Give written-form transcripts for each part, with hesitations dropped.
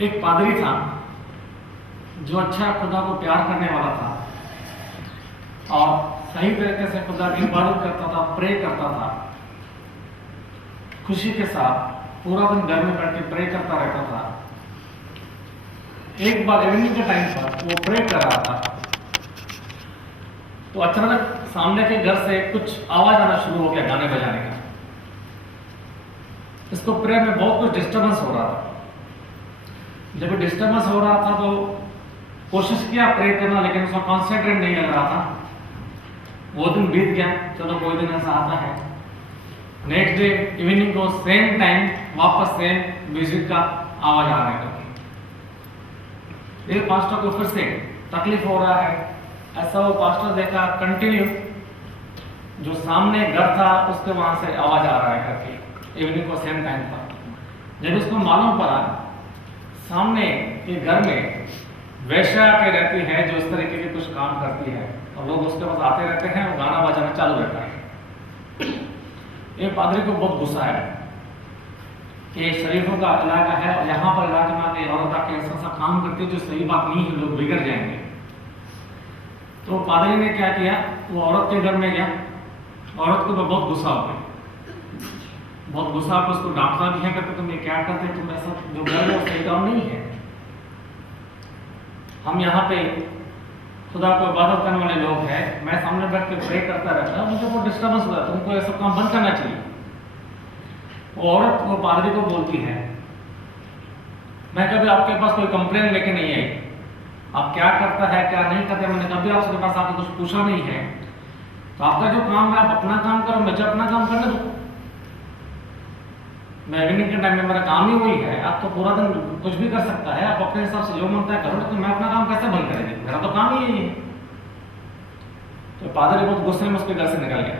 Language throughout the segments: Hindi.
एक पादरी था जो अच्छा खुदा को प्यार करने वाला था और सही तरीके से खुदा की इबादत करता था, प्रे करता था, खुशी के साथ पूरा दिन घर में बैठ के प्रे करता रहता था। एक बार इवनिंग के टाइम पर वो प्रे कर रहा था तो अचानक सामने के घर से कुछ आवाज आना शुरू हो गया, गाने बजाने का। इसको प्रे में बहुत कुछ डिस्टर्बेंस हो रहा था। जब डिस्टर्बेंस हो रहा था तो कोशिश किया प्रे करना, लेकिन उसका कॉन्सेंट्रेट नहीं लग रहा था। वो दिन बीत गया, चलो कोई दिन ऐसा आता है। नेक्स्ट डे इवनिंग को सेम टाइम वापस सेम म्यूजिक का आवाज आने लगा। ये पास्टर को फिर से तकलीफ हो रहा है। ऐसा वो पास्टर देखा कंटिन्यू जो सामने घर था उसके वहां से आवाज आ रहा है करके इवनिंग को सेम टाइम पर। जब उसको मालूम पड़ा सामने के घर में वैश्या के रहती है जो इस तरीके के कुछ काम करती है और लोग उसके पास आते रहते हैं और गाना बजाना चालू रहता है। ये पादरी को बहुत गुस्सा है कि शरीफों का इलाका है और यहाँ पर इलाके में आके औरत आके ऐसा काम करती है जो सही बात नहीं है, लोग बिगड़ जाएंगे। तो पादरी ने क्या किया, वो औरत के घर में गया। औरत को बहुत गुस्सा हो गया, बहुत गुस्सा होकर उसको डांटता भी है कि तुम ये क्या करते, तुम ऐसा जो कर रहे हो सही काम नहीं है। हम यहाँ पे खुदा को इबादत करने वाले लोग हैं, मैं सामने बैठ के प्रे करता रहता हूँ, मुझे बहुत डिस्टर्बेंस होता है, तुमको ये सब काम बंद करना चाहिए। वो औरत वो पादरी को बोलती है, मैं कभी आपके पास कोई कंप्लेन लेके नहीं आई, आप क्या करता है क्या नहीं करते, मैंने कभी आपके पास आके कुछ पूछा नहीं है। तो आपका जो काम है आप अपना काम करो, मुझे अपना काम करने दो। मैं इवनिंग के टाइम में मेरा काम ही वही है, आप तो पूरा दिन कुछ भी कर सकता है, आप अपने हिसाब से जो मन तय करो, तो मैं अपना काम कैसे बंद करेंगे, मेरा तो काम ही यही है। तो पादरी बहुत गुस्से में उसके घर से निकल गया।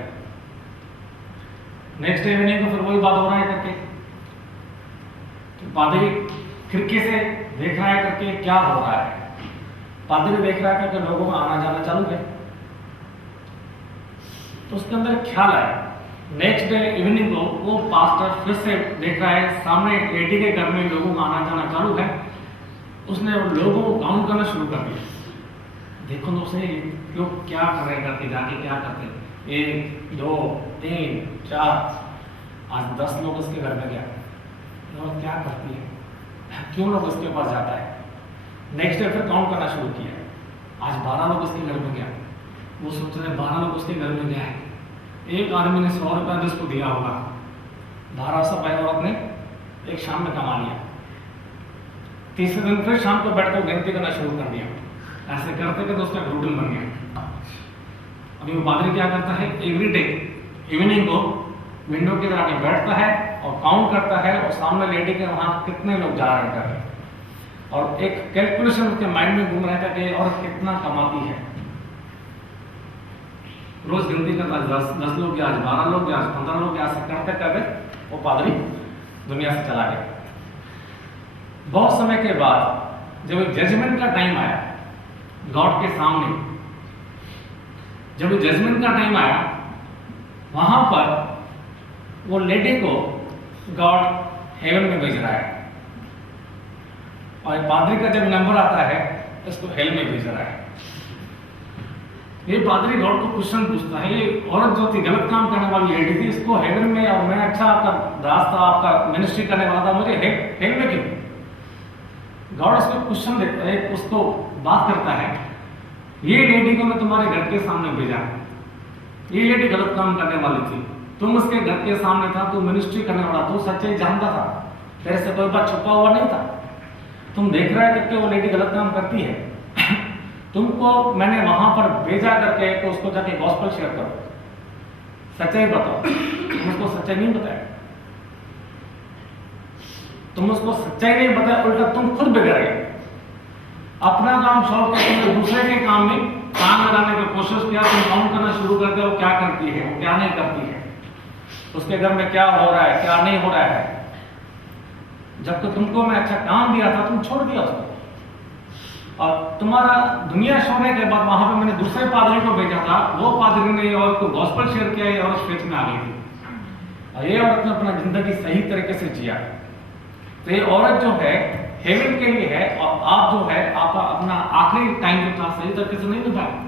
नेक्स्ट इवनिंग को फिर वही बात हो रहा है करके, तो पादरी खिड़की से देख रहा है करके क्या हो रहा है। पादरी देख रहा है करके लोगों का आना जाना चालू है। तो उसके अंदर ख्याल आया। नेक्स्ट डे इवनिंग को वो पास्टर फिर से देख रहा है सामने लेडी के घर में लोगों का आना जाना चालू है। उसने लोगों को काउंट करना शुरू कर दिया, देखो तो सही लोग क्या कर रहे हैं करके, जाके क्या करते हैं, 1 2 3 4, आज 10 लोग उसके घर में गया और क्या करती है, क्यों लोग उसके पास जाता है। नेक्स्ट डे फिर काउंट करना शुरू किया, आज 12 लोग उसके घर में गया। वो सोच रहे 12 लोग उसके घर में गया है, एक आदमी ने 100 रुपया जिसको दिया होगा, 1200 रुपये औरत ने एक शाम में कमा लिया। तीसरे दिन फिर शाम को बैठकर गिनती करना शुरू कर दिया। ऐसे करते करते उसका रूटीन बन गया। अभी वो पादरी क्या करता है, एवरी डे इवनिंग को विंडो के तरह आके बैठता है और काउंट करता है और सामने लेडी के वहां कितने लोग जा रहे हैं, और एक कैलकुलेशन उसके माइंड में घूम रहा है कि औरत कितना कमाती है। रोज गिनती करता, 10 लोग, आज 12 लोग, आज 15 लोग, ऐसे करते करते वो पादरी दुनिया से चला गया। बहुत समय के बाद जब जजमेंट का टाइम आया गॉड के सामने, जब जजमेंट का टाइम आया वहां पर वो लेडी को गॉड हेवन में भेज रहा है और पादरी का जब नंबर आता है इसको हेल में भेज रहा है। ये पादरी गॉड को क्वेश्चन पूछता है, ये औरत जो थी गलत काम करने वाली लेडी थी, इसको हेवन में, और मैं अच्छा आपका दास था, आपका मिनिस्ट्री करने वाला था, मुझे हेल में क्यों। गॉड उसको क्वेश्चन देता है, उसको बात करता है, ये लेडी को मैं तुम्हारे घर के सामने भेजा, ये लेडी गलत काम करने वाली थी, तुम उसके घर के सामने था, तू मिनिस्ट्री करने वाला, तू सच्चाई जानता था, तेरे से कोई बात छुपा हुआ नहीं था, तुम देख रहा है करके वो लेडी गलत काम करती है, तुमको मैंने वहां पर भेजा करके तो उसको जाके गॉस्पेल शेयर करो, सच्चाई बताओ। तुम उसको सच्चाई नहीं बताया, तुम उसको सच्चाई नहीं बताया, उल्टा तुम खुद बिगड़ गए। अपना काम छोड़ के तुमने दूसरे के काम में काम लगाने की कोशिश किया, तुम काउंट करना शुरू करते हो क्या करती है, वो क्या नहीं करती है, उसके घर में क्या हो रहा है, क्या नहीं हो रहा है। जब तो तुमको मैं अच्छा काम दिया था, तुम छोड़ दिया उसको, और तुम्हारा दुनिया छोड़ने के बाद वहां पे मैंने दूसरे पादरी को भेजा था, वो पादरी ने और को गॉस्पेल शेयर किया, ये औरत फेथ में आ गई थी और ये औरत ने अपना जिंदगी सही तरीके से जिया। तो ये औरत जो है हेवन के लिए है, और आप जो है आपका अपना आखिरी टाइम जो था सही तरीके से नहीं निभाया।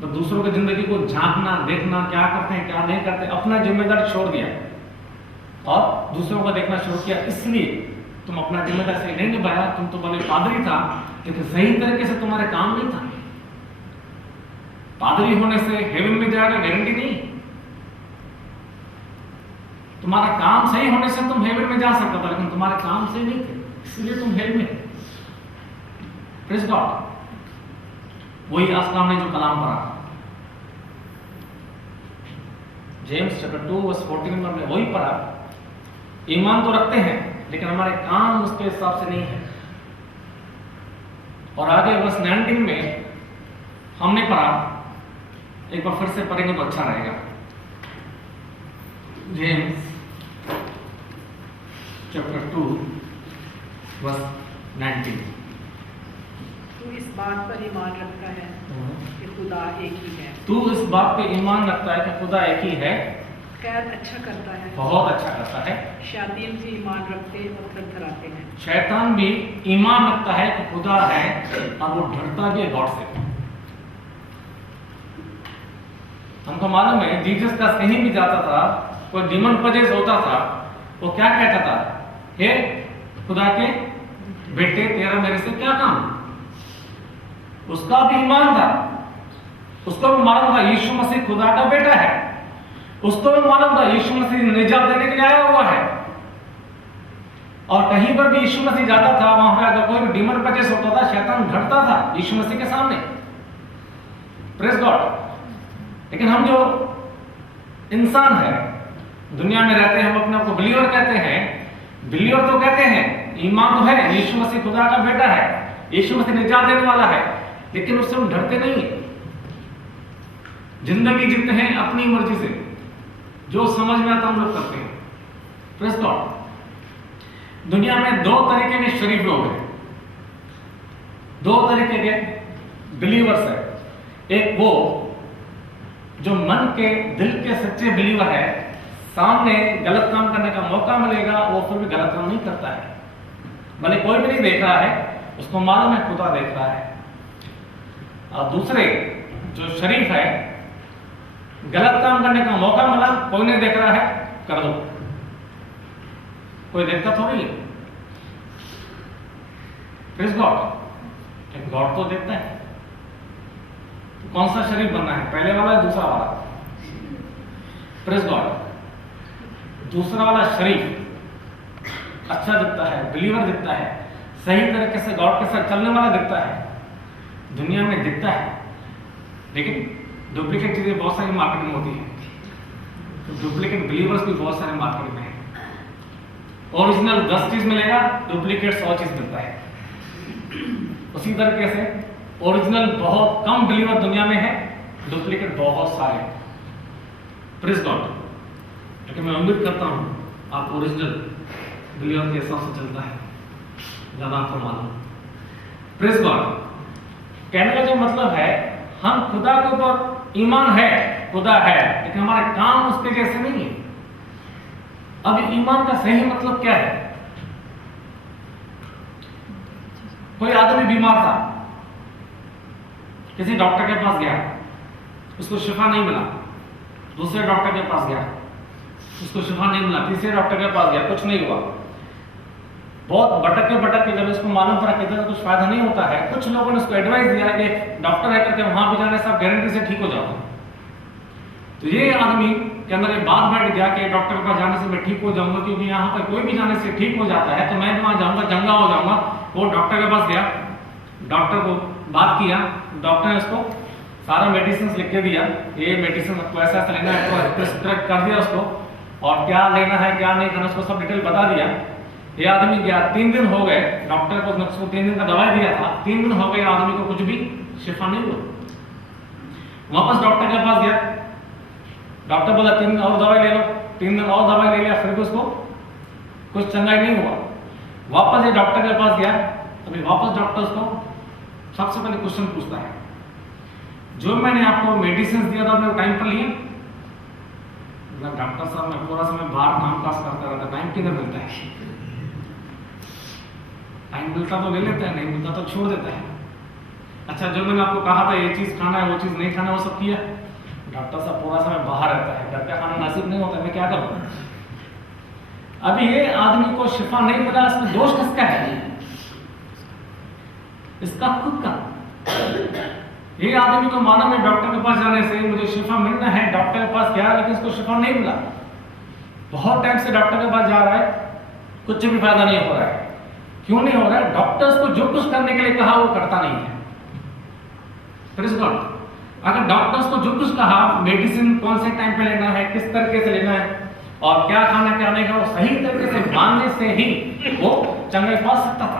तो दूसरों की जिंदगी को झांकना, देखना, क्या करते हैं क्या नहीं करते, अपना जिम्मेदारी छोड़ दिया और दूसरों को देखना शुरू किया। इसलिए तुम अपना जिम्मेदारी सही नहीं निभाया। तुम तो भले पादरी था, लेकिन सही तरीके से तुम्हारे काम नहीं था। पादरी होने से हेवन में जाएगा गारंटी नहीं। तुम्हारा काम सही होने से तुम हेवन में जा सकता था, लेकिन तुम्हारे काम सही नहीं थे, इसलिए तुम हेल में। Praise God. वही आज का हमने जो कलाम पढ़ा जेम्स चैप्टर 2 वर्स 14 में हमने वही पढ़ा। ईमान तो रखते हैं लेकिन हमारे काम उसके हिसाब से नहीं है। और आगे वर्स 19 में हमने पढ़ा, एक बार फिर से पढ़ेंगे तो अच्छा रहेगा। James chapter 2 verse 19। तू इस बात पर ईमान रखता है कि खुदा एक ही है। तू इस बात पे ईमान रखता है कि खुदा एक ही है। कैद अच्छा करता है, बहुत अच्छा करता है। शैतान भी ईमान रखते और थरथराते हैं। शैतान भी ईमान रखता है कि खुदा है और वो डरता भी है गॉड से। हमको मालूम है जीसस का कहीं भी जाता था, कोई डीमन पजेस होता था, वो क्या कहता था? हे खुदा के बेटे, तेरा मेरे से क्या काम? उसका भी ईमान था, उसको भी मालूम था यीशु मसीह खुदा का बेटा है, उसको भी मालूम था यीशु मसीह निजात देने के लिए आया हुआ है। और कहीं पर भी यीशु मसीह जाता था, वहां पर अगर कोई भी डीमन पजेस होता था, शैतान डरता था यीशु मसीह के सामने। Praise God. लेकिन हम जो इंसान है, दुनिया में रहते हैं, हम अपने आप को बिलीवर कहते हैं। बिलीवर तो कहते हैं, ईमान तो है, यीशु मसीह खुदा का बेटा है, यीशु मसीह निजात देने वाला है, लेकिन उससे हम डरते नहीं। जिंदगी जीते हैं अपनी मर्जी से, जो समझ में आता हम लोग करते हैं। Praise God. दुनिया में दो तरीके के शरीफ लोग हैं, दो तरीके के बिलीवर्स है। एक वो जो मन के दिल के सच्चे बिलीवर है, सामने गलत काम करने का मौका मिलेगा वो फिर भी गलत काम नहीं करता है, भले कोई भी नहीं देख रहा है, उसको मालूम है खुदा देख रहा है। और दूसरे जो शरीफ है, गलत काम करने का मौका मिला, कोई नहीं देख रहा है, कर दो, कोई देखता थोड़ी है। Praise God. गॉड तो देखता है। तो कौन सा शरीफ बनना है, पहले वाला या दूसरा वाला? Praise God. दूसरा वाला शरीफ अच्छा दिखता है, बिलीवर दिखता है, सही तरीके से गॉड के साथ चलने वाला दिखता है, दुनिया में दिखता है, लेकिन डुप्लीकेट चीजें बहुत सारी मार्केट में होती हैं। तो डुप्लीकेट बिलीवर्स भी बहुत सारे मार्केट में हैं। ओरिजिनल 10 चीज मिलेगा, डुप्लीकेट 100 चीज मिलता है। उसी तरीके से ओरिजिनल बहुत कम बिलीवर दुनिया में है, डुप्लीकेट बहुत सारे। Praise God. लेकिन मैं उम्मीद करता हूं आप ओरिजिनल बिलीवर के हिसाब से चलता है, ज्यादा आपको मालूम। Praise God. कहने का जो मतलब है, हम खुदा के ऊपर ईमान है, खुदा है, लेकिन हमारे काम उसके जैसे नहीं है। अब ईमान का सही मतलब क्या है? कोई आदमी बीमार था, किसी डॉक्टर के पास गया, उसको शिफा नहीं मिला, दूसरे डॉक्टर के पास गया, उसको शिफा नहीं मिला, तीसरे डॉक्टर के पास गया, कुछ नहीं हुआ। बहुत भटक के जब इसको मालूम पड़ा कि कुछ फायदा नहीं होता है, कुछ लोगों ने उसको एडवाइस दिया कि डॉक्टर है करके वहां भी जाने से आप गारंटी से ठीक हो जाओगे। तो ये आदमी के अंदर एक बात बैठ गया कि डॉक्टर के पास जाने से मैं ठीक हो जाऊंगा, क्योंकि यहाँ पर कोई भी जाने से ठीक हो जाता है, तो मैं वहां जाऊंगा चंगा हो जाऊंगा। वो डॉक्टर के पास गया, डॉक्टर को बात किया, डॉक्टर ने उसको सारा मेडिसिन लिख के दिया, ये मेडिसिन आपको ऐसा ऐसा लेना है, प्रिस्क्राइब कर दिया उसको, और क्या लेना है क्या नहीं करना उसको सब डिटेल बता दिया। ये आदमी गया, 3 दिन हो गए, डॉक्टर को उसको 3 दिन का दवाई दिया था, 3 दिन हो गए, आदमी को कुछ भी शिफा नहीं हुआ। वापस डॉक्टर के पास गया, डॉक्टर बोला 3 दिन और दवाई ले लो, 3 दिन और दवाई ले लिया, फिर भी उसको कुछ चंगाई नहीं हुआ। वापस ये डॉक्टर के पास गया, अभी वापस डॉक्टर उसको सबसे पहले क्वेश्चन पूछता है, जो मैंने आपको मेडिसिन दिया था आपने टाइम पर लिए? डॉक्टर साहब मैं पूरा समय बाहर काम काज करता रहता, टाइम किधर मिलता है? मिलता तो ले लेता है, नहीं मिलता तो छोड़ देता है। अच्छा, जो मैंने आपको कहा था ये चीज़ खाना है वो चीज़ नहीं खाना, वो सब किया। डॉक्टर साहब पूरा समय बाहर रहता है, घर का खाना नासिब नहीं होता, मैं क्या करूँ? अभी ये आदमी को शिफा नहीं मिला, इसमें दोष किसका है? इसका खुद का। ये आदमी को माना मैं डॉक्टर के पास जाने से मुझे शिफा मिलना है, डॉक्टर के पास गया लेकिन इसको शिफा नहीं मिला। बहुत टाइम से डॉक्टर के पास जा रहा है, कुछ भी फायदा नहीं हो रहा है। क्यों नहीं हो रहा है? डॉक्टर्स को जो कुछ करने के लिए कहा वो करता नहीं है। Praise God. अगर डॉक्टर्स को जो कुछ कहा, मेडिसिन कौन से टाइम पे लेना है, किस तरीके से लेना है और क्या खाना क्या नहीं, वो सही तरीके से मानने से ही वो चंगाई पा सकता था।